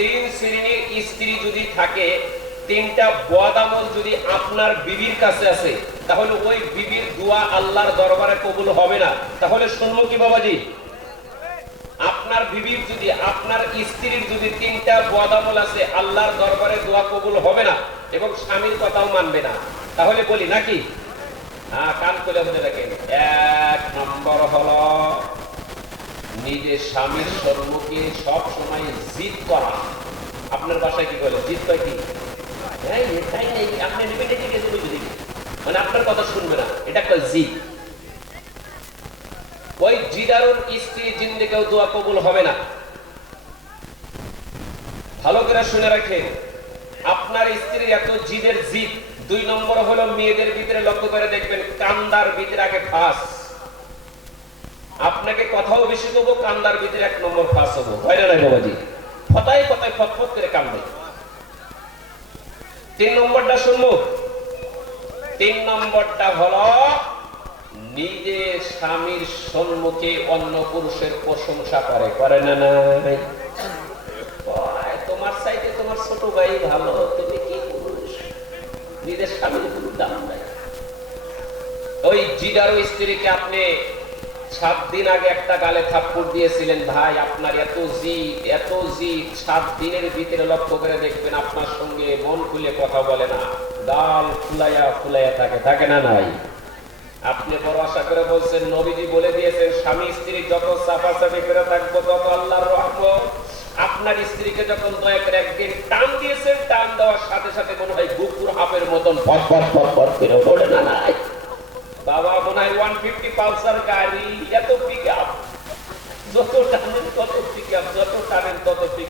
তিন শ্রেণীর স্ত্রী যদি থাকে, তিনটা বদ আমল যদি আপনার বিবির কাছে আছে, তাহলে ওই বিবির দোয়া আল্লাহর দরবারে কবুল হবে না। তাহলে শুনবো কি বাবাজি? আপনার বিবির যদি, আপনার স্ত্রীর যদি তিনটা বদ আমল আছে, আল্লাহর দরবারে দোয়া কবুল হবে না এবং স্বামীর কথাও মানবে না। তাহলে বলি নাকি? হ্যাঁ, কান খুলে বলে রাখেন। এক নম্বর হলো নিজের স্বামীর সম্মুখে সব সময় জিদ করা। আপনার বাসায় কি বলে? জিদ কয় কি? আপনি মানে আপনার কথা শুনবে না, এটা কয় জিদ। ওই জিদারুর স্ত্রী জিন্দেগিও দোয়া কবুল হবে না। ভালো করে শুনে রাখেন, আপনার স্ত্রীর এত জিদের জিদ। দুই নম্বর হলো মেয়েদের ভিতরে লক্ষ্য করে দেখবেন, কান্দার ভিতরে আগে ফাঁস। আপনাকে কথাও বেশি দেবো, কান্দার ভিতরে এক নম্বর ফাঁস হবো, হয় না বাবাজি? কথায় কথায় ফটফট করে কান্দে। তিন নম্বরটা শুনবো। তিন নম্বরটা হলো নিজের স্বামীর সম্মুখে অন্য পুরুষের প্রশংসা করে। করে না? নাই? তোমার চাইতে তোমার ছোট ভাই ভালো, তুমি কি পুরুষ? নিজের স্বামীর কোনো দাম নাই। ওই জিদারু স্ত্রীকে আপনি 7 দিন আগে একটা গালে থাপ্পড় দিয়েছিলেন, ভাই আপনার এত জিদ, এত জিদ, 7 দিনের ভিতরে লক্ষ্য করে দেখবেন আপনার সঙ্গে মন খুলে কথা বলে না, গাল ফুলাইয়া ফুলাইয়া থাকে না? নাই? আপনি বড় আশা করে বলছেন, নবীজি বলে দিয়েছেন স্বামী স্ত্রী যত চাপাচাপি করে থাকবো তত আল্লাহর রহমত। আপনার স্ত্রীকে যখন দয়া করে একদিন টান দিয়েছেন, টান দেওয়ার সাথে সাথে মনে হয় কুকুর হাফের মতন ফটফট ফটফট করে ওঠে না? নাই? বাবা মনে হয় 150 পালসার গাড়ি, এত পিক আপ, যত টানেন তত পিক আপ, যত টানেন তত পিক